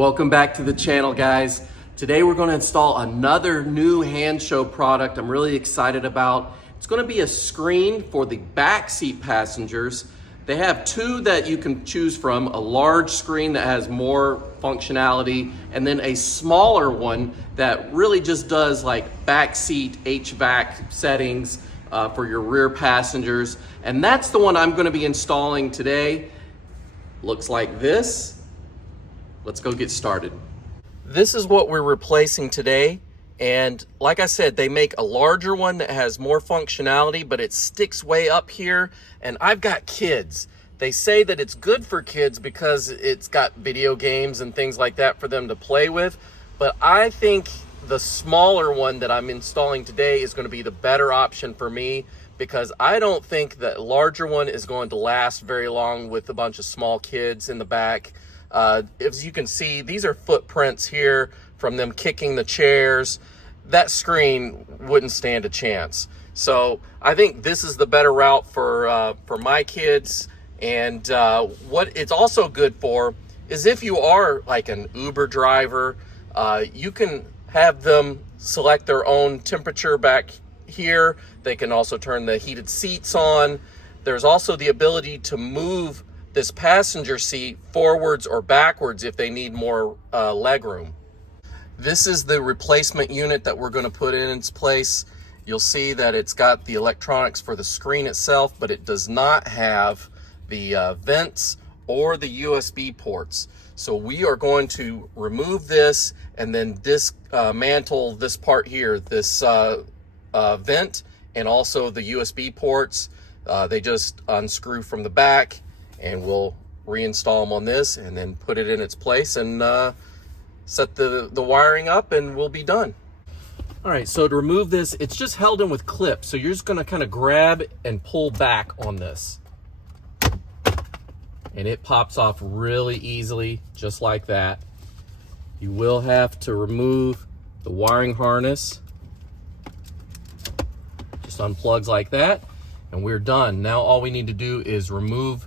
Welcome back to the channel, guys. Today we're going to install another new Hansshow product I'm really excited about. It's going to be a screen for the backseat passengers. They have two that you can choose from, a large screen that has more functionality, and then a smaller one that really just does like backseat HVAC settings for your rear passengers. And that's the one I'm going to be installing today. Looks like this. Let's go get started. This is what we're replacing today. And like I said, they make a larger one that has more functionality, but it sticks way up here. And I've got kids. They say that it's good for kids because it's got video games and things like that for them to play with. But I think the smaller one that I'm installing today is going to be the better option for me, because I don't think that larger one is going to last very long with a bunch of small kids in the back. As you can see, these are footprints here from them kicking the chairs. That screen wouldn't stand a chance. So I think this is the better route for my kids. And what it's also good for is if you are like an Uber driver, you can have them select their own temperature back here. They can also turn the heated seats on. There's also the ability to move this passenger seat forwards or backwards if they need more leg room. This is the replacement unit that we're going to put in its place. You'll see that it's got the electronics for the screen itself, but it does not have the vents or the USB ports. So we are going to remove this and then dismantle this part here, this vent, and also the USB ports. They just unscrew from the back, and we'll reinstall them on this and then put it in its place and set the wiring up, and we'll be done. All right, so to remove this, it's just held in with clips. So you're just gonna kind of grab and pull back on this. And it pops off really easily, just like that. You will have to remove the wiring harness. Just unplugs like that, and we're done. Now all we need to do is remove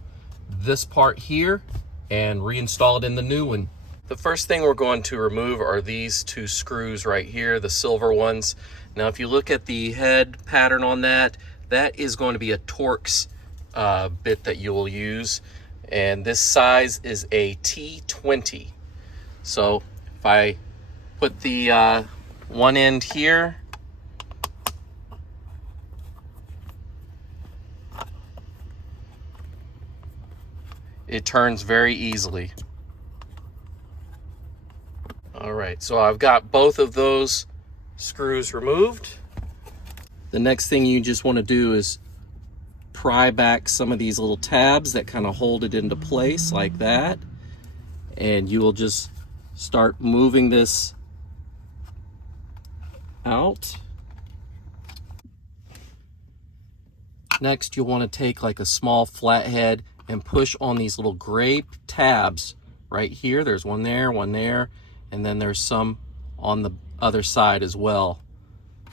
this part here and reinstall it in the new one. The first thing we're going to remove are these two screws right here, the silver ones. Now if you look at the head pattern on that, that is going to be a Torx bit that you will use, and this size is a T20. So if I put the one end here, it turns very easily. All right, so I've got both of those screws removed. The next thing you just want to do is pry back some of these little tabs that kind of hold it into place like that. And you will just start moving this out. Next, you'll want to take like a small flathead and push on these little gray tabs right here. There's one there, and then there's some on the other side as well,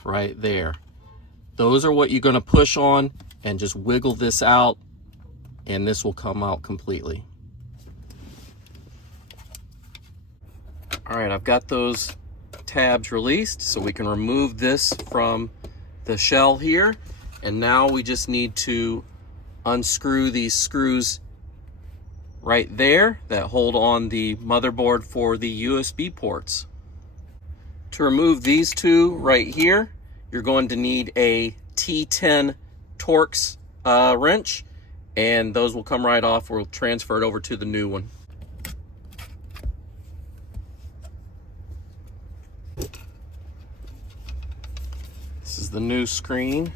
right there. Those are what you're going to push on, and just wiggle this out, and this will come out completely. All right, I've got those tabs released, so we can remove this from the shell here. And now we just need to unscrew these screws right there that hold on the motherboard for the USB ports. To remove these two right here, you're going to need a T10 Torx wrench, and those will come right off. We'll transfer it over to the new one. This is the new screen.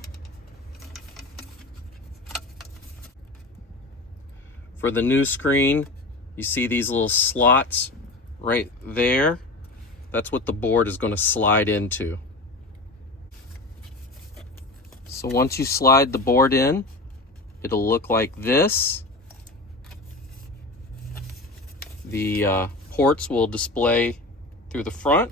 For the new screen, you see these little slots right there. That's what the board is going to slide into. So once you slide the board in, it'll look like this. The ports will display through the front,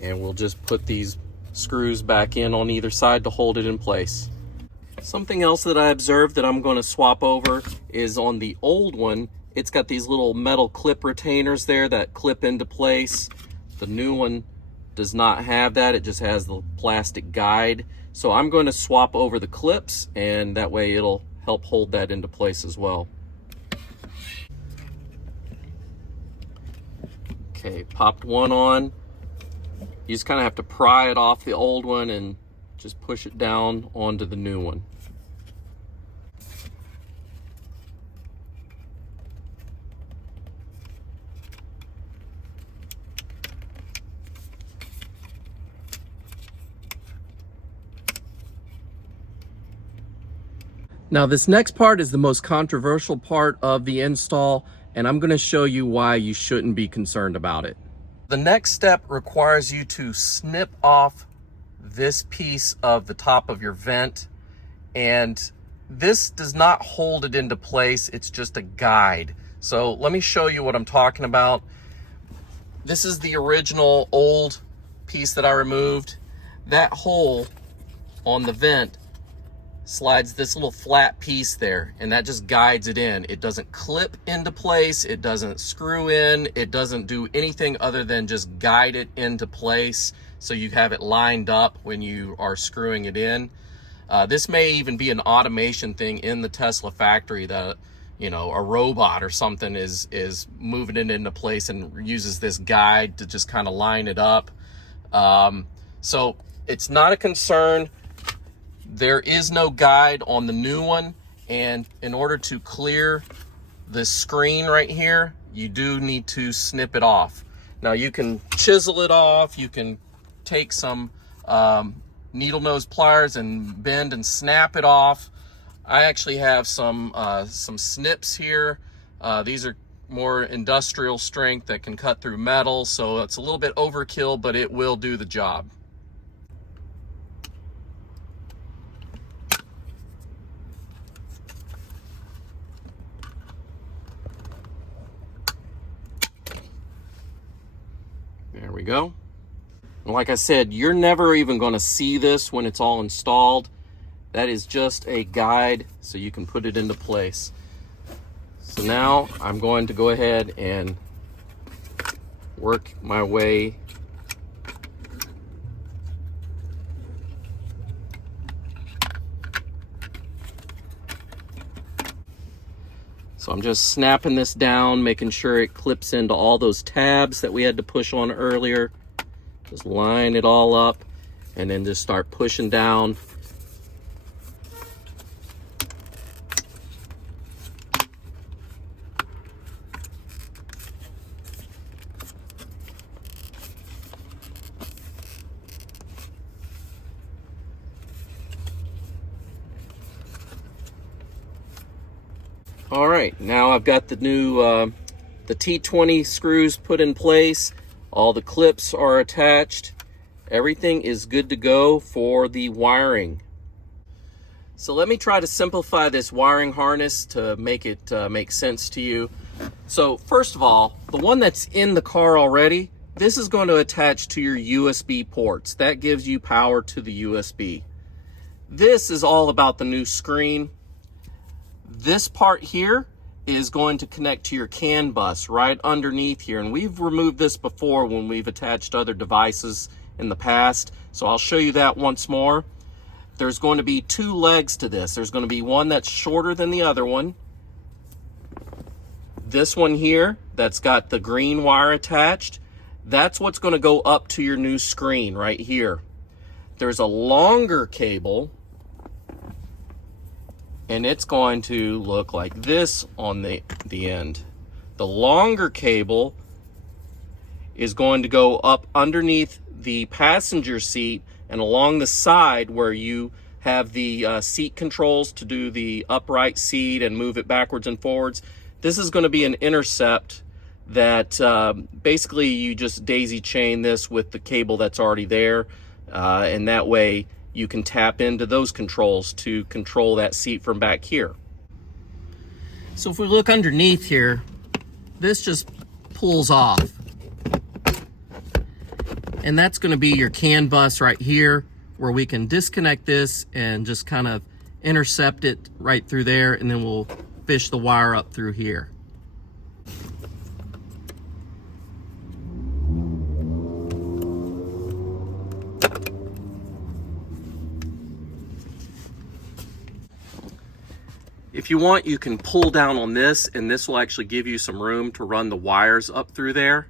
and we'll just put these screws back in on either side to hold it in place. Something else that I observed that I'm going to swap over is on the old one It's got these little metal clip retainers there that clip into place. The new one does not have that. It just has the plastic guide. So I'm going to swap over the clips, and that way it'll help hold that into place as well. Okay, popped one on. You just kind of have to pry it off the old one and just push it down onto the new one. Now this next part is the most controversial part of the install, and I'm going to show you why you shouldn't be concerned about it. The next step requires you to snip off this piece of the top of your vent, and this does not hold it into place. It's just a guide. So let me show you what I'm talking about. This is the original old piece that I removed. That hole on the vent slides this little flat piece there, and that just guides it in. It doesn't clip into place, it doesn't screw in, it doesn't do anything other than just guide it into place so you have it lined up when you are screwing it in. This may even be an automation thing in the Tesla factory that, you know, a robot or something is moving it into place and uses this guide to just kind of line it up. So it's not a concern. There is no guide on the new one, and in order to clear this screen right here, you do need to snip it off. Now you can chisel it off, you can take some needle nose pliers and bend and snap it off. I actually have some snips here. These are more industrial strength that can cut through metal, so it's a little bit overkill, but it will do the job. There we go. And like I said, you're never even going to see this when it's all installed. That is just a guide so you can put it into place. So now I'm going to go ahead and work my way So I'm just snapping this down, making sure it clips into all those tabs that we had to push on earlier. Just line it all up and then just start pushing down. All right, now I've got the new the T20 screws put in place. All the clips are attached. Everything is good to go for the wiring. So let me try to simplify this wiring harness to make it make sense to you. So first of all, the one that's in the car already, this is going to attach to your USB ports. That gives you power to the USB. This is all about the new screen. This part here is going to connect to your CAN bus right underneath here. And we've removed this before when we've attached other devices in the past. So I'll show you that once more. There's going to be two legs to this. There's going to be one that's shorter than the other one. This one here that's got the green wire attached, that's what's going to go up to your new screen right here. There's a longer cable, and it's going to look like this on the end. The longer cable is going to go up underneath the passenger seat and along the side where you have the seat controls to do the upright seat and move it backwards and forwards. This is going to be an intercept that basically you just daisy chain this with the cable that's already there, and that way you can tap into those controls to control that seat from back here. So if we look underneath here, this just pulls off. And that's going to be your CAN bus right here, where we can disconnect this and just kind of intercept it right through there, and then we'll fish the wire up through here. If you want, you can pull down on this, and this will actually give you some room to run the wires up through there.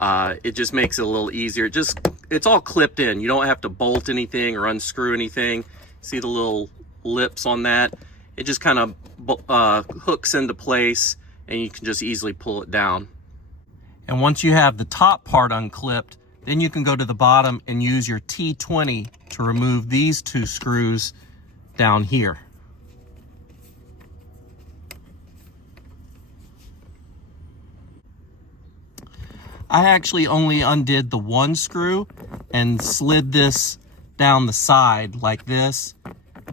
It just makes it a little easier. It's all clipped in. You don't have to bolt anything or unscrew anything. See the little lips on that? It just kind of hooks into place, and you can just easily pull it down. And once you have the top part unclipped, then you can go to the bottom and use your T20 to remove these two screws down here. I actually only undid the one screw and slid this down the side like this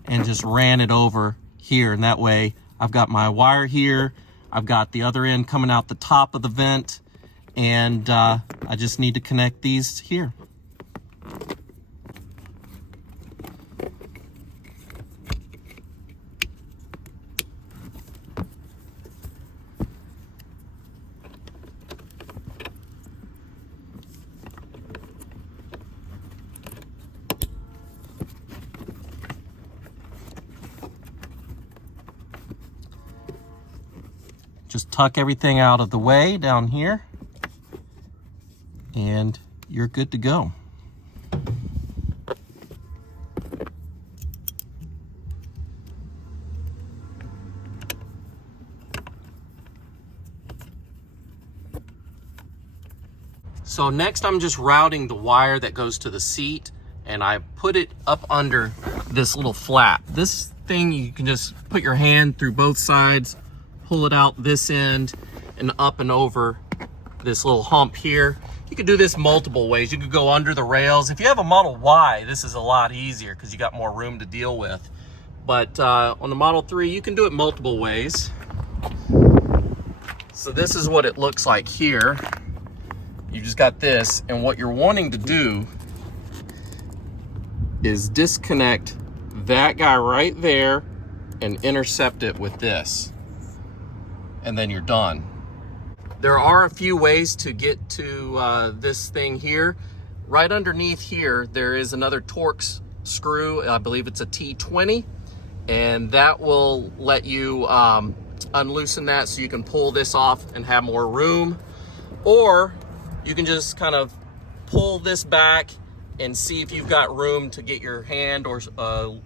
and just ran it over here. And that way I've got my wire here, I've got the other end coming out the top of the vent, and I just need to connect these here. Just tuck everything out of the way down here, and you're good to go. So next I'm just routing the wire that goes to the seat, and I put it up under this little flap. This thing, you can just put your hand through both sides, pull it out this end and up and over this little hump here. You could do this multiple ways. You could go under the rails. If you have a Model Y, this is a lot easier because you got more room to deal with. But on the Model 3, you can do it multiple ways. So this is what it looks like here. You just got this, and what you're wanting to do is disconnect that guy right there and intercept it with this, and then you're done. There are a few ways to get to this thing here. Right underneath here, there is another Torx screw. I believe it's a T20, and that will let you unloosen that so you can pull this off and have more room. Or you can just kind of pull this back and see if you've got room to get your hand or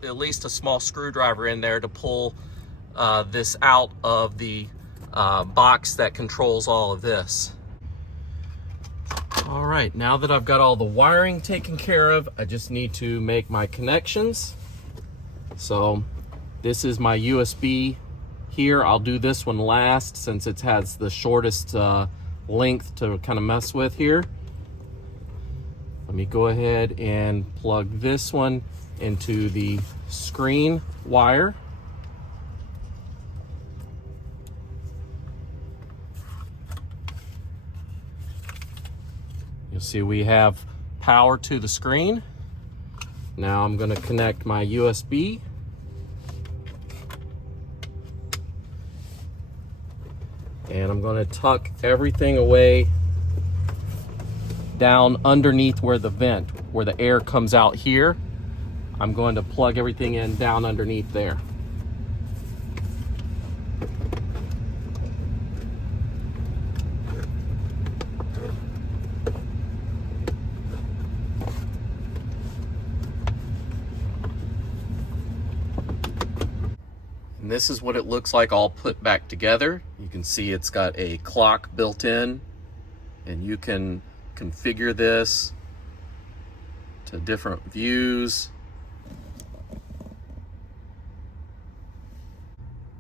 at least a small screwdriver in there to pull this out of the box that controls all of this. All right, now that I've got all the wiring taken care of, I just need to make my connections. So this is my USB here. I'll do this one last since it has the shortest length to kind of mess with here. Let me go ahead and plug this one into the screen wire. You'll see we have power to the screen. Now I'm going to connect my USB. And I'm going to tuck everything away down underneath where the vent, where the air comes out here. I'm going to plug everything in down underneath there. And this is what it looks like all put back together. You can see it's got a clock built in, and you can configure this to different views.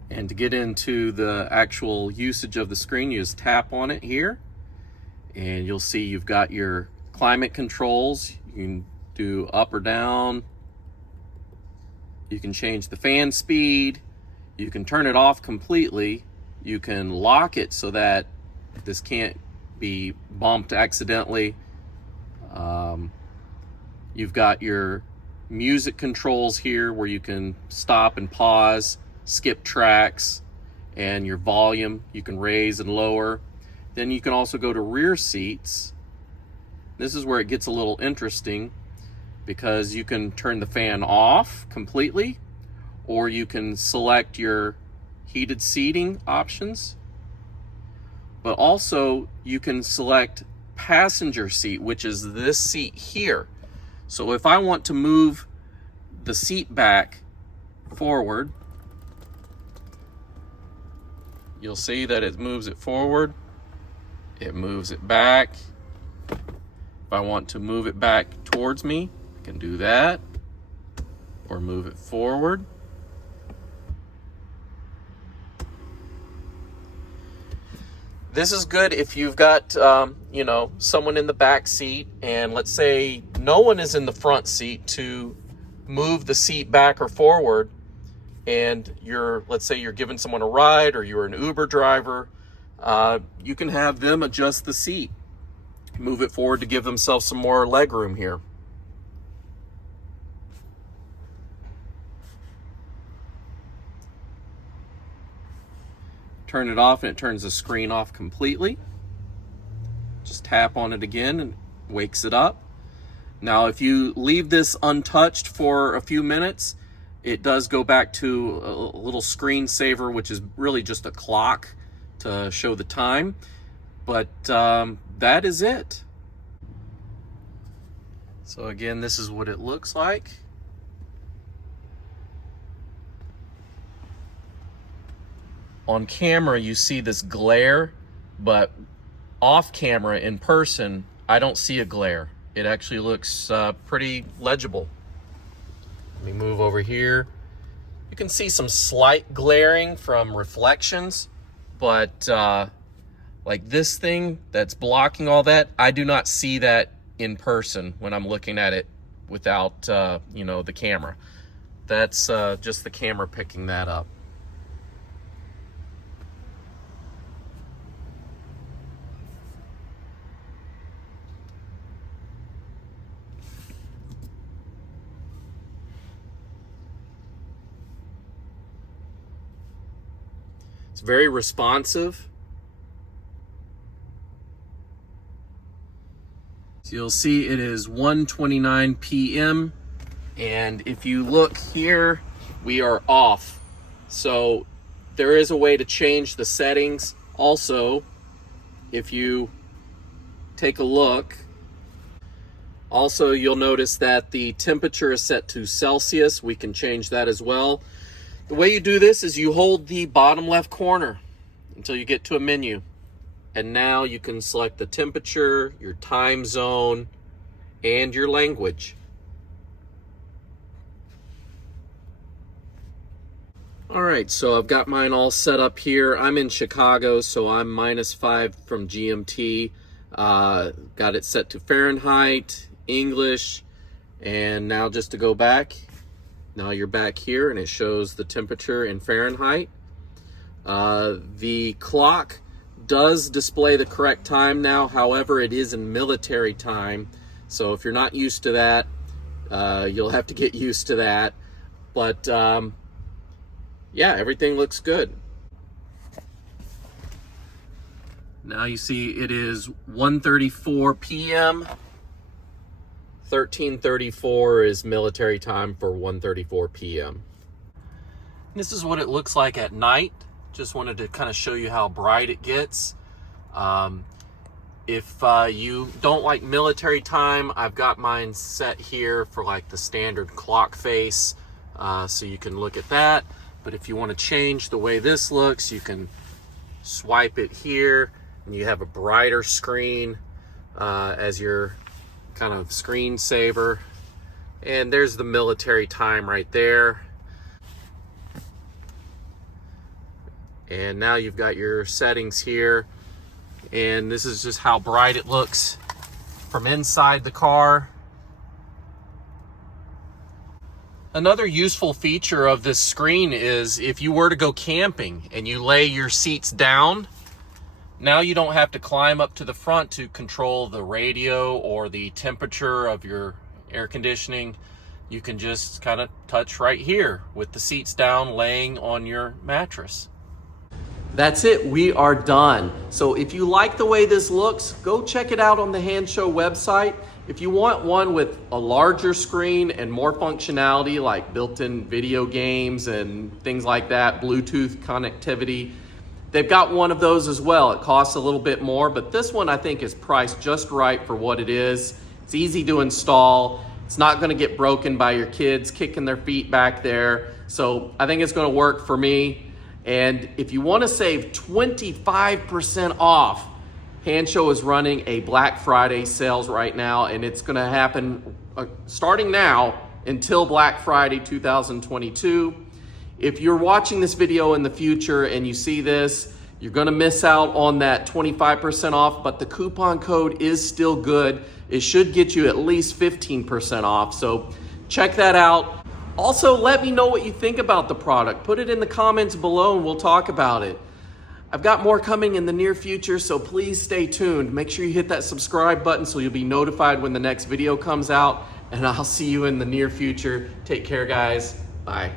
And to get into the actual usage of the screen, you just tap on it here, and you'll see you've got your climate controls. You can do up or down. You can change the fan speed. You can turn it off completely. You can lock it so that this can't be bumped accidentally. You've got your music controls here where you can stop and pause, skip tracks, and your volume you can raise and lower. Then you can also go to rear seats. This is where it gets a little interesting because you can turn the fan off completely, or you can select your heated seating options, but also you can select passenger seat, which is this seat here. So if I want to move the seat back forward, you'll see that it moves it forward, it moves it back. If I want to move it back towards me, I can do that, or move it forward. This is good if you've got, you know, someone in the back seat, and let's say no one is in the front seat to move the seat back or forward, and let's say you're giving someone a ride, or you're an Uber driver, you can have them adjust the seat, move it forward to give themselves some more leg room here. Turn it off and it turns the screen off completely. Just tap on it again and wakes it up. Now if you leave this untouched for a few minutes, it does go back to a little screensaver, which is really just a clock to show the time. But that is it. So again, this is what it looks like. On camera, you see this glare, but off camera, in person, I don't see a glare. It actually looks pretty legible. Let me move over here. You can see some slight glaring from reflections, but like this thing that's blocking all that, I do not see that in person when I'm looking at it without, you know, the camera. That's just the camera picking that up. It's very responsive. So you'll see it is 1:29 p.m. and if you look here, we are off. So there is a way to change the settings. Also, if you take a look, also you'll notice that the temperature is set to Celsius. We can change that as well. The way you do this is you hold the bottom left corner until you get to a menu. And now you can select the temperature, your time zone, and your language. All right, so I've got mine all set up here. I'm in Chicago, so I'm -5 from GMT. Got it set to Fahrenheit, English, and now just to go back. Now you're back here and it shows the temperature in Fahrenheit. The clock does display the correct time now. However, it is in military time. So if you're not used to that, you'll have to get used to that. But yeah, everything looks good. Now you see it is 1:34 p.m. 13:34 is military time for 1:34 p.m. This is what it looks like at night. Just wanted to kind of show you how bright it gets. If you don't like military time, I've got mine set here for like the standard clock face, so you can look at that. But if you want to change the way this looks, you can swipe it here and you have a brighter screen as your kind of screensaver. And there's the military time right there. And now you've got your settings here. And this is just how bright it looks from inside the car. Another useful feature of this screen is if you were to go camping and you lay your seats down, now you don't have to climb up to the front to control the radio or the temperature of your air conditioning. You can just kind of touch right here with the seats down, laying on your mattress. That's it, we are done. So if you like the way this looks, go check it out on the Hansshow website. If you want one with a larger screen and more functionality like built-in video games and things like that, Bluetooth connectivity, they've got one of those as well. It costs a little bit more, but this one I think is priced just right for what it is. It's easy to install. It's not gonna get broken by your kids kicking their feet back there. So I think it's gonna work for me. And if you wanna save 25% off, Hansshow is running a Black Friday sales right now, and it's gonna happen starting now until Black Friday 2022. If you're watching this video in the future and you see this, you're gonna miss out on that 25% off, but the coupon code is still good. It should get you at least 15% off, so check that out. Also, let me know what you think about the product. Put it in the comments below and we'll talk about it. I've got more coming in the near future, so please stay tuned. Make sure you hit that subscribe button so you'll be notified when the next video comes out, and I'll see you in the near future. Take care, guys. Bye.